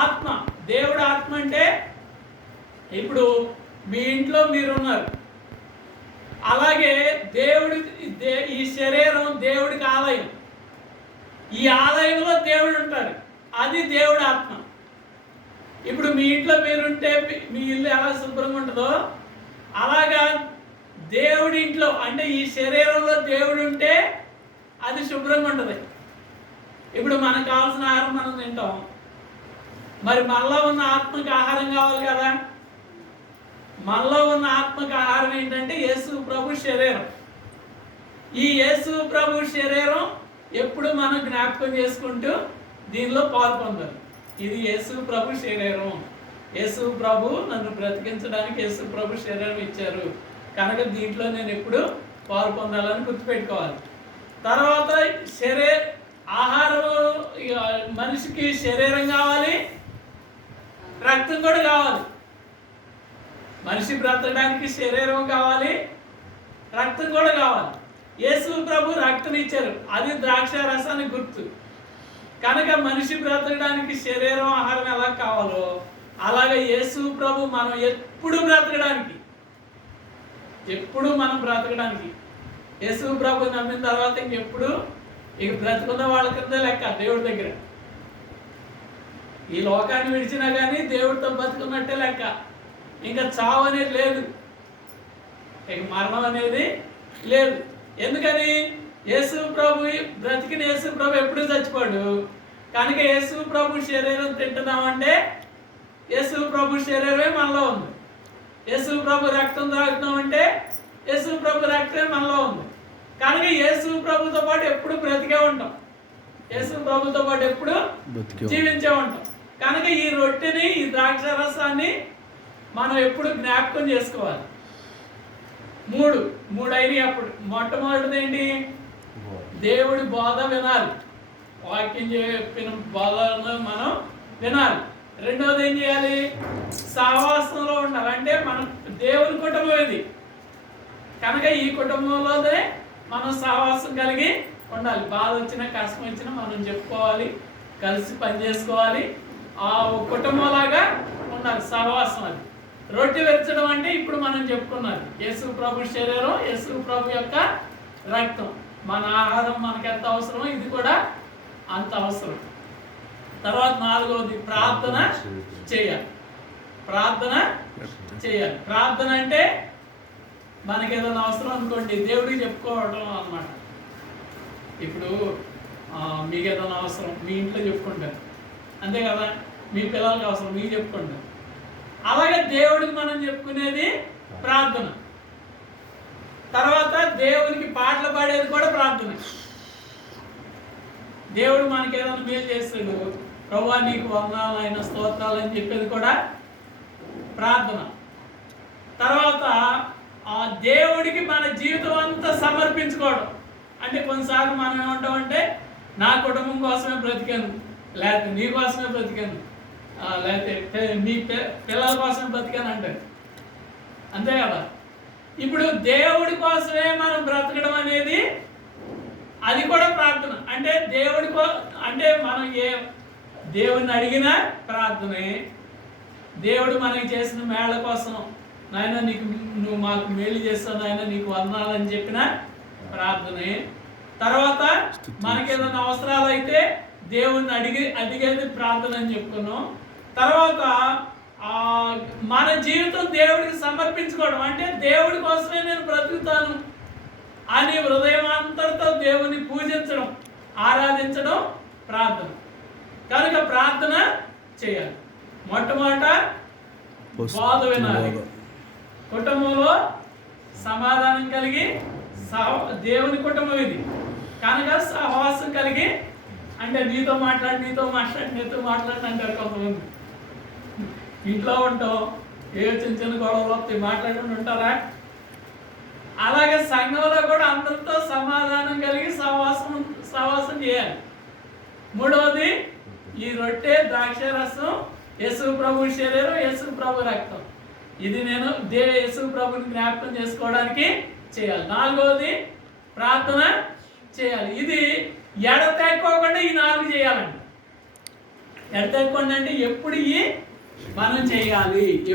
ఆత్మ. దేవుడు ఆత్మ అంటే ఇప్పుడు మీ ఇంట్లో మీరున్నారు, అలాగే దేవుడి ఈ శరీరం దేవుడికి ఆలయం. ఈ ఆలయంలో దేవుడు ఉంటాడు, అది దేవుడి ఆత్మ. ఇప్పుడు మీ ఇంట్లో మీరుంటే మీ ఇల్లు ఎలా శుభ్రంగా ఉంటుందో అలాగా దేవుడి ఇంట్లో అంటే ఈ శరీరంలో దేవుడు ఉంటే అది శుభ్రంగా ఉంటుంది. ఇప్పుడు మనకు కావాల్సిన ఆహారం మనం తింటాం, మరి మనలో ఉన్న ఆత్మకి ఆహారం కావాలి కదా. మనలో ఉన్న ఆత్మకి ఆహారం ఏంటంటే యేసు ప్రభు శరీరం. ఈ యేసు ప్రభు శరీరం ఎప్పుడు మనం జ్ఞాపకం చేసుకుంటూ దీనిలో పాల్పొందాలి. ఇది యేసు ప్రభు శరీరం. యేసు ప్రభు నన్ను బ్రతికించడానికి యేసు ప్రభు శరీరం ఇచ్చారు కనుక దీంట్లో నేను ఎప్పుడు పాలు పొందాలని గుర్తుపెట్టుకోవాలి. తర్వాత ఆహారం, మనిషికి శరీరం కావాలి, రక్తం కూడా కావాలి. మనిషి బ్రతకడానికి శరీరం కావాలి, రక్తం కూడా కావాలి. యేసు ప్రభు రక్తం ఇచ్చారు, అది ద్రాక్ష రసానికి గుర్తు. కనుక మనిషి బ్రతకడానికి శరీరం ఆహారం ఎలా కావాలో అలాగే యేసు ప్రభు మనం ఎప్పుడు బ్రతకడానికి యేసు ప్రభు నమ్మిన తర్వాత ఇంకెప్పుడు బ్రతుకున్న వాళ్ళ కింద లెక్క దేవుడి దగ్గర. ఈ లోకాన్ని విడిచినా కానీ దేవుడితో బతుకున్నట్టే లెక్క. ఇంకా చావు అనేది లేదు, ఇక మరణం అనేది లేదు. ఎందుకని? యేసు ప్రభు బ్రతికిన యేసు ప్రభు ఎప్పుడు చచ్చిపోడు కనుక యేసు ప్రభు శరీరం తింటున్నామంటే యేసు ప్రభు శరీరమే మనలో ఉంది. యేసు ప్రభు రక్తం తాగుతున్నామంటే యేసు ప్రభు రక్తమే మనలో ఉంది. కనుక యేసు ప్రభుతో పాటు ఎప్పుడు బ్రతికే ఉంటాం, యేసు ప్రభుతో పాటు ఎప్పుడు జీవించే ఉంటాం. కనుక ఈ రొట్టెని, ఈ ద్రాక్ష రసాన్ని మనం ఎప్పుడు జ్ఞాపకం చేసుకోవాలి. మూడు అయినాయి. అప్పుడు మొట్టమొదటిది ఏంటి? దేవుడి బోధ వినాలి, వాక్యం చెప్పిన బోధను మనం వినాలి. రెండవది ఏం చేయాలి? సహవాసంలో ఉండాలి. అంటే మనం దేవుని కుటుంబం ఇది కనుక ఈ కుటుంబంలోనే మనం సహవాసం కలిగి ఉండాలి. బాధ వచ్చినా కష్టం వచ్చినా మనం చెప్పుకోవాలి, కలిసి పని చేసుకోవాలి, ఆ కుటుంబంలాగా ఉండాలి. సహవాసం అది. రొట్టె విరచడం అంటే ఇప్పుడు మనం చెప్పుకున్నది యేసు ప్రభు శరీరం, యేసు ప్రభు యొక్క రక్తం. మన ఆహారం మనకు ఎంత అవసరమో ఇది కూడా అంత అవసరం. తర్వాత నాలుగవది ప్రార్థన చేయాలి. ప్రార్థన అంటే మనకి ఏదైనా అవసరం అనుకోండి దేవుడికి చెప్పుకోవడం అన్నమాట. ఇప్పుడు మీకు ఏదైనా అవసరం మీ ఇంట్లో చెప్పుకుంటారు, అంతే కదా. మీ పిల్లలకి అవసరం మీకు చెప్పుకుంటారు. అలాగే దేవుడికి మనం చెప్పుకునేది ప్రార్థన. తర్వాత దేవునికి పాటలు పాడేది కూడా ప్రార్థన. దేవుడు మనకి ఏదైనా మేలు చేస్తాడు, ప్రభువా నీకు వందనాలు ఆయన స్తోత్రాలు అని చెప్పేది కూడా ప్రార్థన. తర్వాత ఆ దేవుడికి మన జీవితం అంతా సమర్పించుకోవడం. అంటే కొన్నిసార్లు మనం ఏమంటామంటే నా కుటుంబం కోసమే బ్రతికాను, లేకపోతే నీ కోసమే బ్రతికాను, లేకపోతే మీ పిల్లల కోసమే బ్రతికాను అంటారు, అంతే కదా. ఇప్పుడు దేవుడి కోసమే మనం బ్రతకడం అనేది అది కూడా ప్రార్థన. అంటే అంటే మనం దేవుడిని అడిగిన ప్రార్థనే. దేవుడు మనకి చేసిన మేళ కోసం, నాయన నువ్వు మాకు మేలు చేస్తావు నాయన నీకు వందనాలు అని చెప్పిన ప్రార్థనే. తర్వాత మనకి ఏదైనా అవసరాలు అయితే దేవుడిని అడిగేది ప్రార్థన అని చెప్పుకున్నాం. తర్వాత మన జీవితం దేవుడికి సమర్పించుకోవడం. అంటే దేవుడి కోసమే నేను బ్రతుకుతాను అని హృదయమంతటితో దేవుని పూజించడం, ఆరాధించడం ప్రార్థన. కనుక ప్రార్థన చేయాలి. మొట్టమొదట బోధ వినాలి, కుటుంబంలో సమాధానం కలిగి, దేవుని కుటుంబం ఇది కనుక సహవాసం కలిగి. అంటే నీతో మాట్లాడి అంటారు కొంతమంది. ఇంట్లో ఉంటాం, ఏ చిన్న గొడవలు వస్తాయి, మాట్లాడుకుంటూ ఉంటారా? అలాగే సంఘంలో కూడా అందరితో సమాధానం కలిగి సహవాసం చేయాలి. మూడవది ఈ రొట్టె, ద్రాక్ష రసం, యేసు ప్రభు శరీరం, యేసు ప్రభు రక్తం. ఇది నేను యేసు ప్రభుని జ్ఞాపకం చేసుకోవడానికి చేయాలి. నాలుగవది ప్రార్థన చేయాలి. ఇది ఎడతెక్కకుండా ఈ 4 చేయాలండి. ఎడతెగకుండా అంటే ఎప్పుడు మనం చేయాలి.